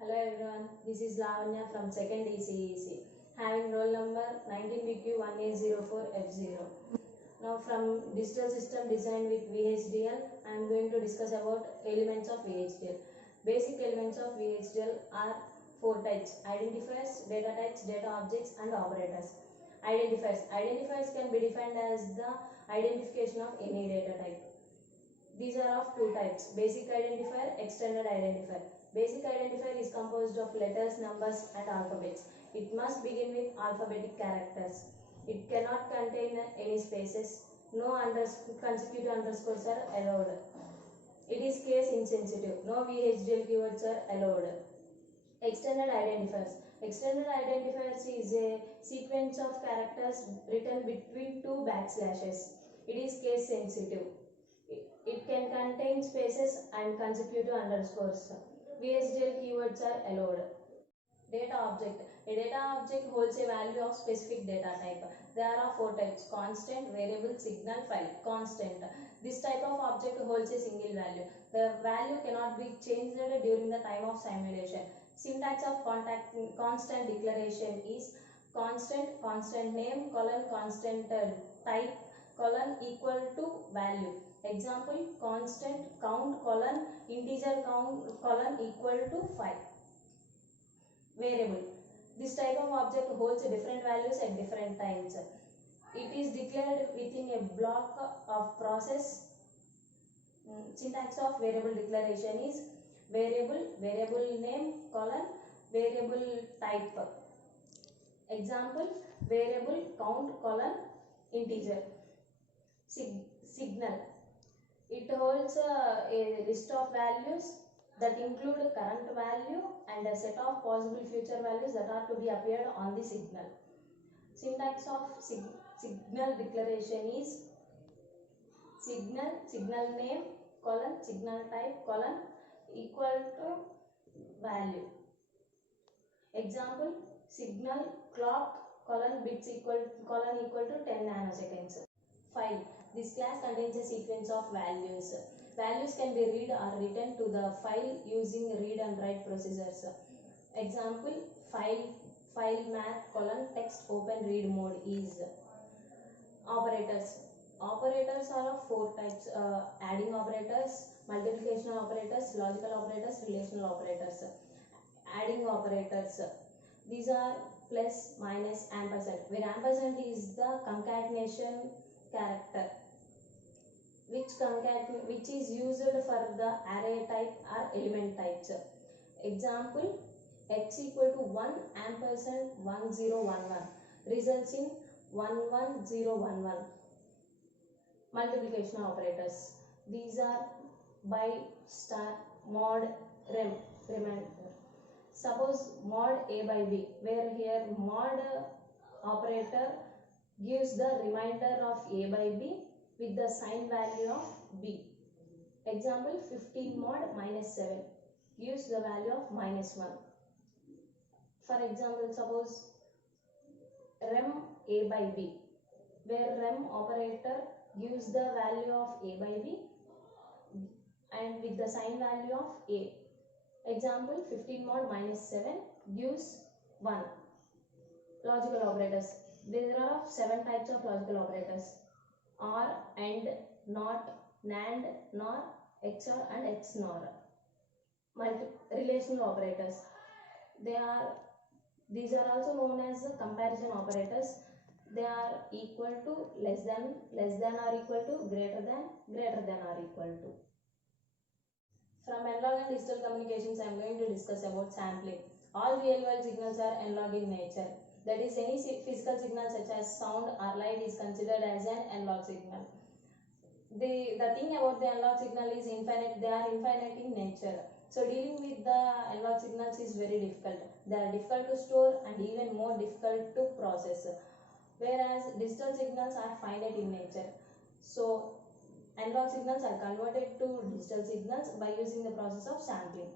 Hello everyone, this is Lavanya from 2nd ECEC, having roll number 19BQ1804F0. Now from Digital System Design with VHDL, I am going to discuss about elements of VHDL. Basic elements of VHDL are 4 types: identifiers, data types, data objects and operators. Identifiers can be defined as the identification of any data type. These are of 2 types: basic identifier, extended identifier. Basic identifier is composed of letters, numbers and alphabets. It must begin with alphabetic characters. It cannot contain any spaces. No consecutive underscores are allowed. It is case insensitive. No VHDL keywords are allowed. Extended identifiers. Extended identifiers is a sequence of characters written between 2 backslashes. It is case sensitive. It can contain spaces and consecutive underscores. VHDL keywords are allowed. Data object. A data object holds a value of specific data type. There are 4 types: constant, variable, signal, file. Constant. This type of object holds a single value. The value cannot be changed during the time of simulation. Syntax of constant declaration is constant name, constant type, equal to value. Example: constant count, integer count, equal to 5. Variable. This type of object holds different values at different times. It is declared within a block of process. Syntax of variable declaration is variable name, variable type. Example: variable count, integer. Signal. It holds a list of values that include current value and a set of possible future values that are to be appeared on the signal. Syntax of signal declaration is signal name, signal type, equal to value. Example: signal clock, bits equal to 10 nanoseconds. File. This class contains a sequence of values. Values can be read or written to the file using read and write procedures. Example: file math text open read mode is. Operators. Operators are of 4 types: adding operators, multiplication operators, logical operators, relational operators. Adding operators. These are plus, minus, ampersand, where ampersand is the concatenation character which is used for the array type or element types. Example: x equal to 1 ampersand 1011 results in 11011. Multiplication operators. These are by, star, mod, remainder. Suppose mod a by b, where here mod operator gives the remainder of a by b with the sign value of b. Example: 15 mod minus 7 gives the value of minus 1. For example, suppose rem a by b, where rem operator gives the value of a by b and with the sign value of a. Example: 15 mod minus 7 gives 1. Logical operators. There are 7 types of logical operators: or, and, not, NAND, NOR, XOR and XNOR. Relational operators. These are also known as comparison operators. They are equal to, less than or equal to, greater than or equal to. From analog and digital communications, I am going to discuss about sampling. All real world signals are analog in nature. That is, any physical signal such as sound or light is considered as an analog signal. The thing about the analog signal is infinite. They are infinite in nature. So dealing with the analog signals is very difficult. They are difficult to store and even more difficult to process. Whereas digital signals are finite in nature. So analog signals are converted to digital signals by using the process of sampling.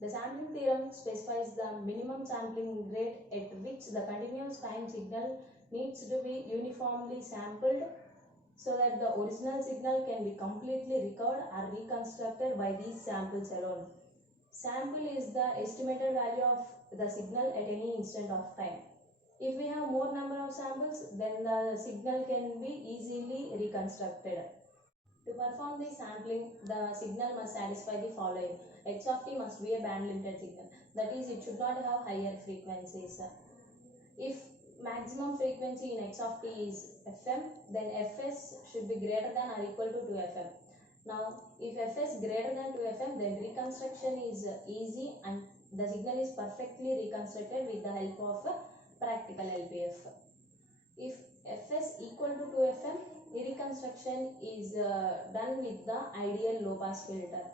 The sampling theorem specifies the minimum sampling rate at which the continuous time signal needs to be uniformly sampled so that the original signal can be completely recovered or reconstructed by these samples alone. Sample is the estimated value of the signal at any instant of time. If we have more number of samples, then the signal can be easily reconstructed. To perform the sampling, the signal must satisfy the following. X of t must be a band-limited signal. That is, it should not have higher frequencies. If maximum frequency in x of t is fm, then fs should be greater than or equal to 2fm. Now, if fs greater than 2fm, then reconstruction is easy and the signal is perfectly reconstructed with the help of practical LPF. If fs equal to 2fm, reconstruction is done with the ideal low pass filter.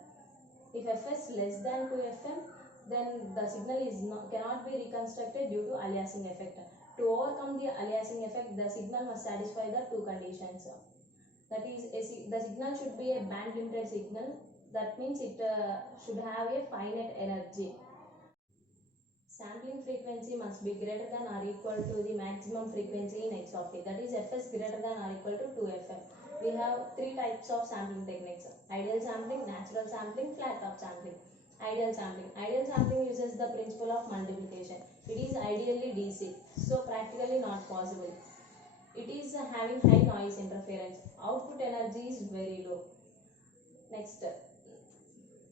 If fs less than 2fm, then the signal cannot be reconstructed due to aliasing effect. To overcome the aliasing effect, the signal must satisfy the two conditions. That is, the signal should be a band limited signal. That means it should have a finite energy. Sampling frequency must be greater than or equal to the maximum frequency in x of t. That is, fs greater than or equal to 2fm. We have three types of sampling techniques: ideal sampling, natural sampling, flat top sampling. Ideal sampling. Ideal sampling uses the principle of multiplication. It is ideally DC, so practically not possible. It is having high noise interference. Output energy is very low. Next,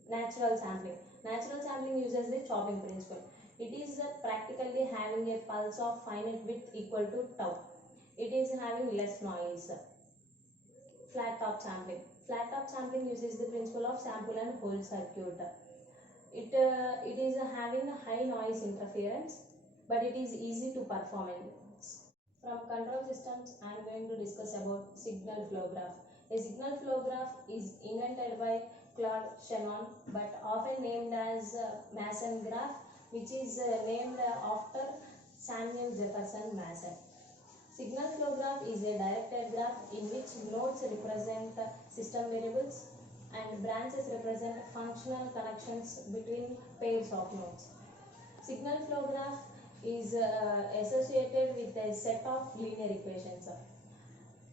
natural sampling. Natural sampling uses the chopping principle. It is practically having a pulse of finite width equal to tau. It is having less noise. Flat top sampling. Flat top sampling uses the principle of sample and hold circuit. It is having a high noise interference, but it is easy to perform in. From control systems, I am going to discuss about signal flow graph. A signal flow graph is invented by Claude Shannon, but often named as Mason graph, which is named after Samuel Jefferson Mason. Signal flow graph is a directed graph in which nodes represent system variables and branches represent functional connections between pairs of nodes. Signal flow graph is associated with a set of linear equations.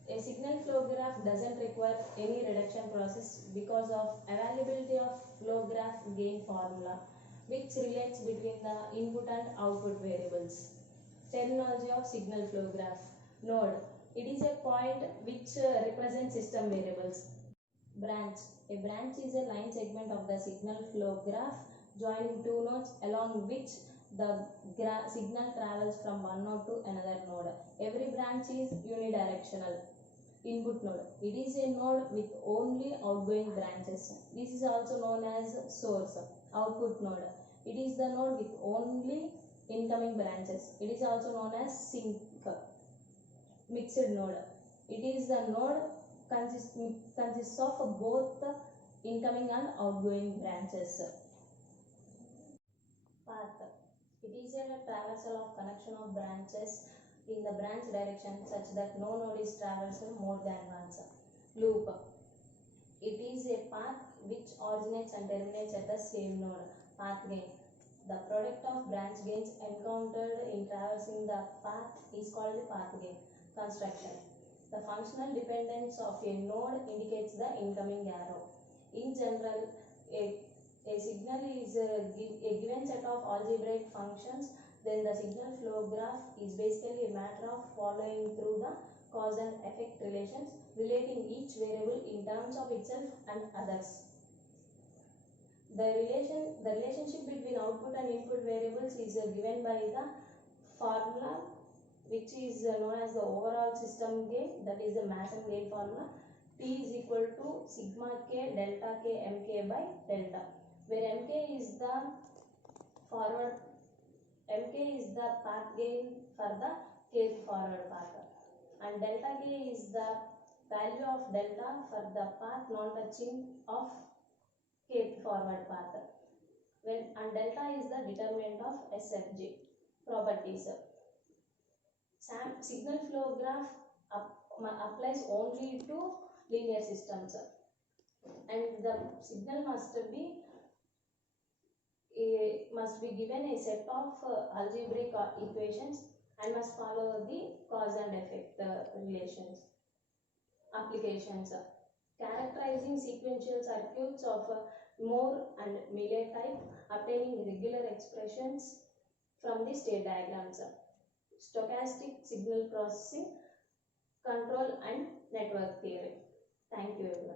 A signal flow graph doesn't require any reduction process because of availability of flow graph gain formula, which relates between the input and output variables. Terminology of signal flow graph. Node. It is a point which represents system variables. Branch. A branch is a line segment of the signal flow graph joining two nodes along which the signal travels from one node to another node. Every branch is unidirectional. Input node. It is a node with only outgoing branches. This is also known as source. Output node. It is the node with only incoming branches. It is also known as sink. Mixed node. It is the node consists of both incoming and outgoing branches. Path. It is a traversal of connection of branches in the branch direction such that no node is traversed more than once. Loop. It is a path which originates and terminates at the same node. Path gain. The product of branch gains encountered in traversing the path is called the path gain. Construction. The functional dependence of a node indicates the incoming arrow. In general, a signal is a given set of algebraic functions, then the signal flow graph is basically a matter of following through the cause and effect relations, relating each variable in terms of itself and others. The relationship between output and input variables is given by the formula which is known as the overall system gain, that is the Mason gain formula. T is equal to sigma k delta k mk by delta, where mk is the path gain for the kth forward path, and delta k is the value of delta for the path non-touching of kth forward path, and delta is the determinant of SFG properties. Signal flow graph applies only to linear systems, and the signal must be given a set of algebraic equations and must follow the cause and effect relations. Applications. Characterizing sequential circuits of Moore and Millet type, obtaining regular expressions from the state diagrams. Stochastic signal processing, control and network theory. Thank you everyone.